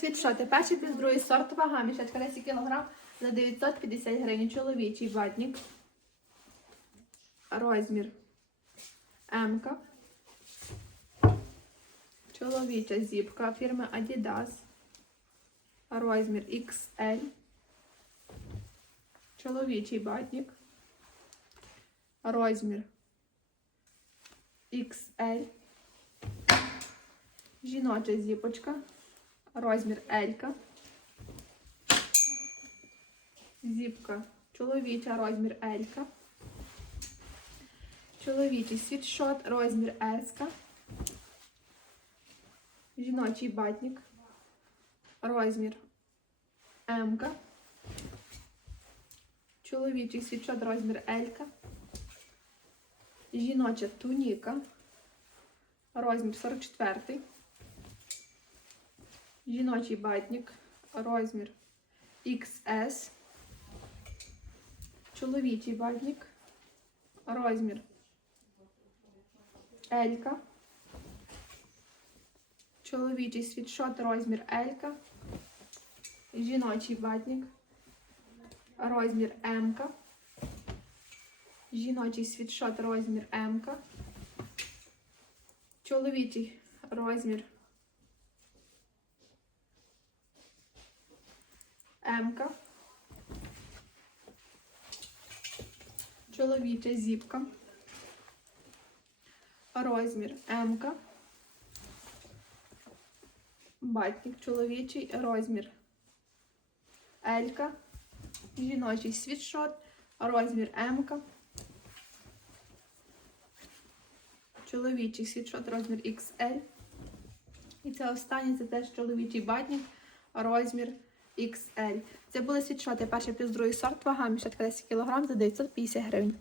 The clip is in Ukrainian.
світшоти. Перший плюс другий сорт вага. Мішечка 10 кг за 950 гривень. Чоловічий ватник. Розмір М. Чоловіча зіпка фірми Adidas. Розмір XL. Чоловічий батник. Розмір XL. Жіноча зіпочка. Розмір L. Зіпка. Чоловіча розмір L. Чоловічий світшот, розмір S. Жіночий батник. Розмір М. Чоловічий світшот, розмір L. Жіноча туніка. Розмір 44. Жіночий батник. Розмір XS. Чоловічий батник. Розмір L. Чоловічий світшот, розмір L. Жіночий батник. Розмір М. Жіночий світшот, розмір М. Чоловічий розмір М. Чоловіча зіпка. Розмір М. Батник чоловічий розмір L. Жіночий світшот, розмір М. Чоловічий світшот, розмір XL. І це останнє це теж чоловічий батник, розмір XL. Це були світшоти перший плюс другий сорт, вага мішатка 10 кг за 950 гривень.